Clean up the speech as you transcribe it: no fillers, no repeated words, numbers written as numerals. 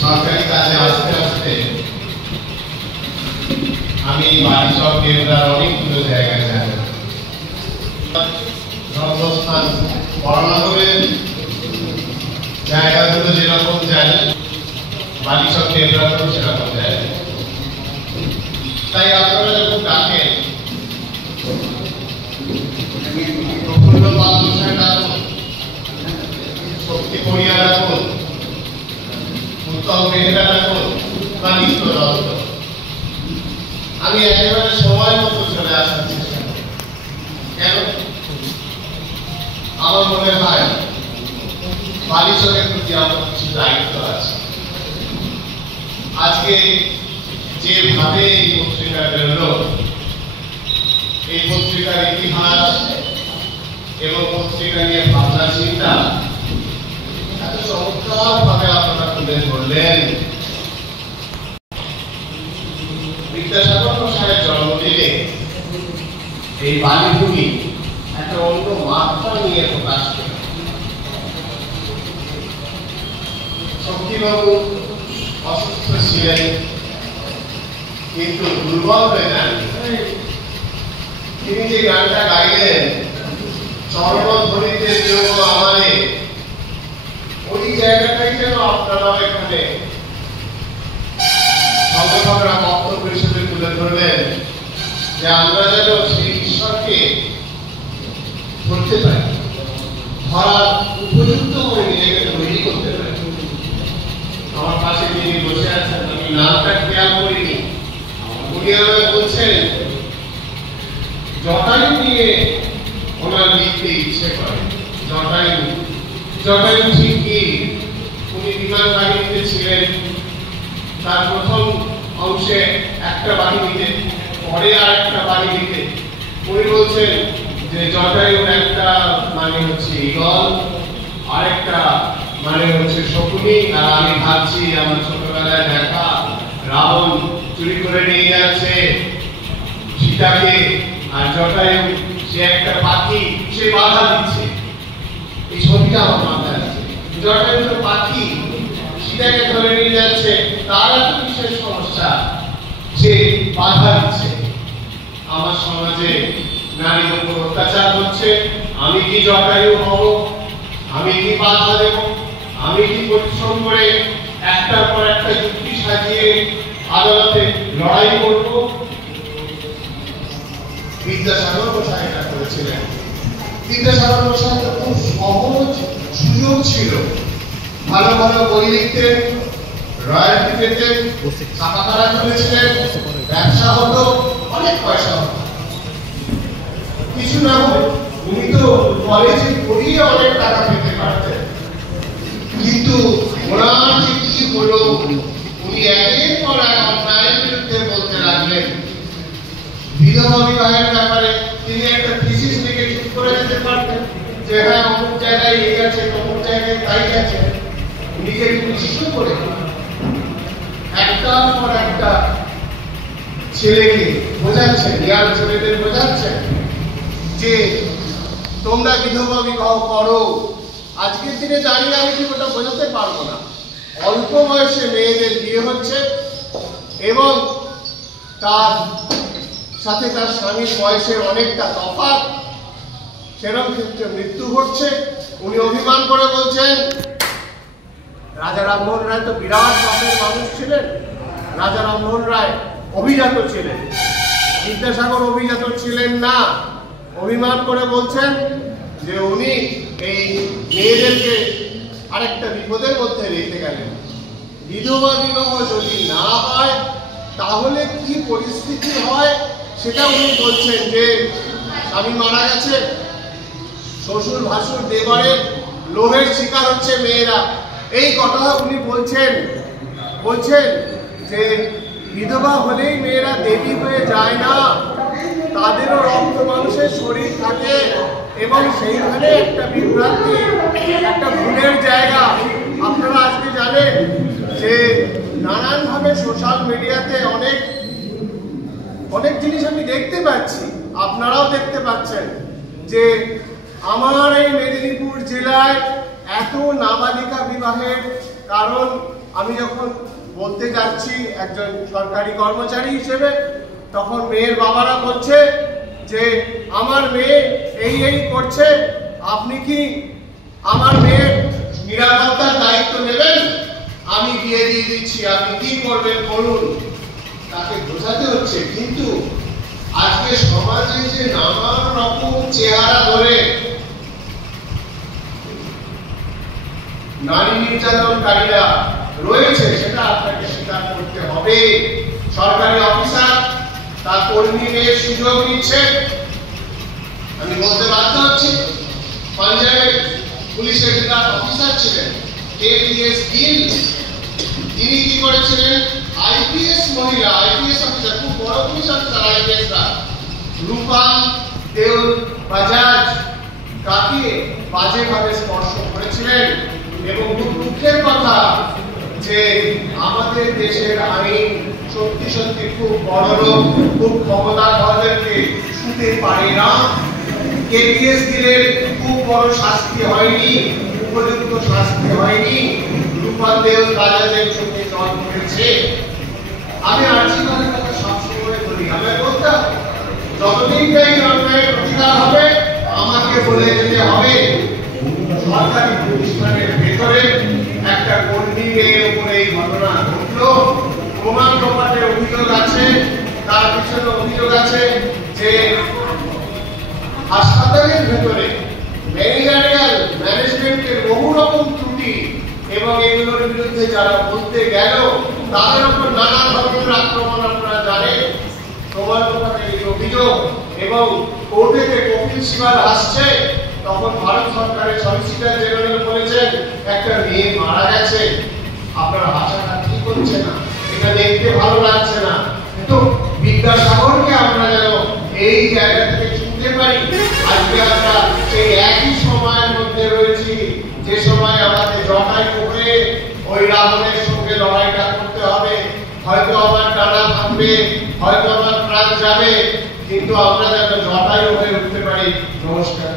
সরকারি কাজে আসতে আসতে আমি বাড়ি সব কেন্দ্রার অনেকগুলো জায়গায় যাই। জন্মস্থান বড়নগরের জায়গাগুলো যেরকম জানি, বাড়ি সব কেন্দ্রাতেও সেরকম জানি। তাই আপনারা যখন ডাকেন প্রফুল্ল পাত্র ডাকুন, শক্তি পড়িয়া ডাকুন, উত্তম মেহরা ডাকুন বা নিত্য দত্ত, আমি একেবারে সময় মতো চলে আসার চেষ্টা করি। কেন? আমার মনে হয় বালিচকের প্রতি আমার কিছু দায়িত্ব আছে। আজকে যেভাবে এই পত্রিকা বেরোলো, এই পত্রিকার ইতিহাস এবং পত্রিকা নিয়ে ভাবনা চিন্তা এত চমৎকার ভাবে আপনারা তুলে ধরলেন। বিদ্যাসাগর মশাইয়ের জন্মদিনে এই বালিভূমি একটা অন্য মাত্রা নিয়ে প্রকাশ পেল। শক্তিবাবু অসুস্থ ছিলেন, কিন্তু দুর্বল হয়ে যান। তিনি যে গানটা গাইলেন, চরণধ্বনিতে বিয়োগ আমারে, ওই জায়গাটাই যেন আপনারাও এখানে সংগঠকরা বক্তব্য হিসেবে তুলে ধরলেন, যে আমরা যেন সেই ঈশ্বরকে ধরতে পারি, ধরার উপযুক্ত করে নিজেকে তৈরি করতে পারি। আমার পাশে যিনি বসে আছেন, আমি নামটা খেয়াল করিনি, উনি আমাকে বলছেন জটায়ু নিয়ে ওনার লিখতে ইচ্ছে করে। জটায়ু ঠিক কি? উনি বিমান বাহিনীতে ছিলেন, তার প্রথম অংশে একটা বাহিনীতে, পরে আর একটা বাহিনীতে। উনি বলছেন যে জটায়ুর একটা মানে হচ্ছে ঈগল, আরেকটা মানে হচ্ছে শকুনি। আর আমি ভাবছি আমার ছোটবেলায় দেখা রাবণ চুরি করে নিয়ে যাচ্ছে সীতাকে, আর জটায়ু সে একটা পাখি, সে বাধা দিচ্ছে। এই ছবিটা আমার মাথায় আছে। জটায়ু তো পাখি, সীতাকে ধরে নিয়ে যাচ্ছে, তার একটা বিশেষ সমস্যা, যে বাধা দিচ্ছে। আমার সমাজে নারীর উপর অত্যাচার হচ্ছে, আমি কি জটায়ু হব? আমি কি বাধা দেব? আমি কি পরিশ্রম করে একটার পর একটা যুক্তি সাজিয়ে আদালতে লড়াই করব? বিদ্যাসাগর মশাই এটা করেছিলেন। বিদ্যাসাগর মশাই খুব সহজ সুযোগ ছিল, ভালো ভালো বই লিখতেন, রয়্যালটি পেতেন, ছাপাখানা খুলেছিলেন, ব্যবসা হতো, অনেক পয়সা হতো। কিছু না হোক, উনি তো কলেজে পড়িয়ে অনেক টাকা পেতে পারতেন, কিন্তু ওনার যে কি হলো, উনি একের পর এক অন্যায়ের বিরুদ্ধে বলতে লাগলেন। বিধবা বিবাহের ব্যাপারে তিনি একটা থিসিস লিখে ঠিক করে যেতে পারতেন যে হ্যাঁ অমুক জায়গায় এই আছে, অমুক জায়গায় তাই আছে। নিজে নিশ্চিত করে একটার পর একটা ছেলেকে বোঝাচ্ছেন, ইয়ার ছেলেদের বোঝাচ্ছেন যে তোমরা বিধবা বিবাহ করো। আজকের দিনে জানি না, আমি ঠিক ওটা বোঝাতে পারবো না। অল্প বয়সে মেয়েদের বিয়ে হচ্ছে এবং তার সাথে তার স্বামীর বয়সের অনেকটা তফাৎ, সেরকম ক্ষেত্রে মৃত্যু ঘটছে। উনি অভিমান করে বলছেন, রাজা রামমোহন রায় তো বিরাট মাপের মানুষ ছিলেন, রাজা রামমোহন রায় অভিজাত ছিলেন, বিদ্যাসাগর অভিজাত ছিলেন না। অভিমান করে বলছেন যে উনি এই মেয়েদেরকে আরেকটা বিপদের মধ্যে রেখে গেলেন। বিধবা বিবাহ যদি না হয় তাহলে কি পরিস্থিতি হয় সেটা উনি বলছেন, যে স্বামী মারা গেছে, শ্বশুর ভাসুর দেবরের লোভের শিকার হচ্ছে মেয়েরা। এই কথা উনি বলছেন যে বিধবা হলেই মেয়েরা দেবী হয়ে যায় না, তাদেরও রক্ত মানুষের শরীর থাকে এবং সেইখানে একটা বিভ্রান্তি, একটা ভুলের জায়গা। আপনারা আজকে জানেন যে নানানভাবে সোশ্যাল মিডিয়াতে অনেক জিনিস আমি দেখতে পাচ্ছি, আপনারাও দেখতে পাচ্ছেন, যে আমার এই মেদিনীপুর জেলায় এত নাবালিকা বিবাহের কারণ আমি যখন বলতে যাচ্ছি একজন সরকারি কর্মচারী হিসেবে, তখন মেয়ের বাবারা বলছে যে আমার মেয়ে এই করছে, আপনি কি আমার মেয়ের নিরাপত্তার দায়িত্ব নেবেন? আমি বিয়ে দিয়ে দিচ্ছি, আপনি কি করবেন বলুন। তাকে বোঝাতে হচ্ছে। কিন্তু আজকে সমাজে যে নানান রকম চেহারা ধরে নারী নির্যাতনকারীরা রয়েছে, সেটা আপনাকে স্বীকার করতে হবে। সরকারি অফিসার তার কর্মীদের সুযোগ নিচ্ছে। আমি বলতে বাধ্য হচ্ছি, পাঞ্জাবের পুলিশের যারা অফিসার ছিলেন কেপিএস গিল, তিনি কি করেছিলেন? আইপিএস মহিলা, আইপিএস অফিসার, খুব বড় পুলিশ অফিসার আইপিএসরা, রূপাল দেওল বাজাজ, কাকে বাজেভাবে স্পর্শ করেছিলেন। এবং খুব দুঃখের কথা যে আমাদের দেশের আইন সত্যি সত্যি খুব বড় লোক, খুব ক্ষমতাধরদেরকে ছুঁতে পারে না। কেপিএস গিলের খুব বড় শাস্তি হয়নি, উপযুক্ত শাস্তি হয়নি, রূপাল দেওল বাজাজের চোখে জল পড়েছে। আমি আর্জিকরের কথা সবসময় বলি, আমি বলতাম যতদিন এই অন্যায়ের প্রতিকার হবে আমাকে বলে যেতে হবে। সরকারি প্রতিষ্ঠানের ভেতরে একটা কর্মী মেয়ের উপরে এই ঘটনা ঘটলো, প্রমাণ লোপাটের অভিযোগ আছে, তার পিছনে অভিযোগ আছে যে হাসপাতালের ভেতরে ম্যানেজারিয়াল ম্যানেজমেন্টের বহু রকম ত্রুটি, এবং এগুলোর বিরুদ্ধে যারা বলতে গেল তাদের উপর নানা ধরনের আক্রমণ আপনারা জানেন। প্রমাণ লোপাটের এই অভিযোগ, এবং কোর্টে কপিল সিবাল আসছে, তখন ভারত সরকারের সলিসিটর জেনারেল বলেছেন একটা মেয়ে মারা গেছে, আপনারা ভাষাটা ঠিক হচ্ছে না, এটা দেখতে ভালো লাগছে না। কিন্তু বিদ্যাসাগরকে আমরা যেন এই জায়গা থেকে ছুঁতে পারি। আজকে আমরা সেই একই সময়ের মধ্যে রয়েছি যে সময় আমাদের জটায় উপরে ওই রাবণের সঙ্গে লড়াইটা করতে হবে। হয়তো আমার ডানা ভাঙবে, হয়তো আমার প্রাণ যাবে, কিন্তু আমরা যেন জটায়ু হয়ে উঠতে পারি। নমস্কার।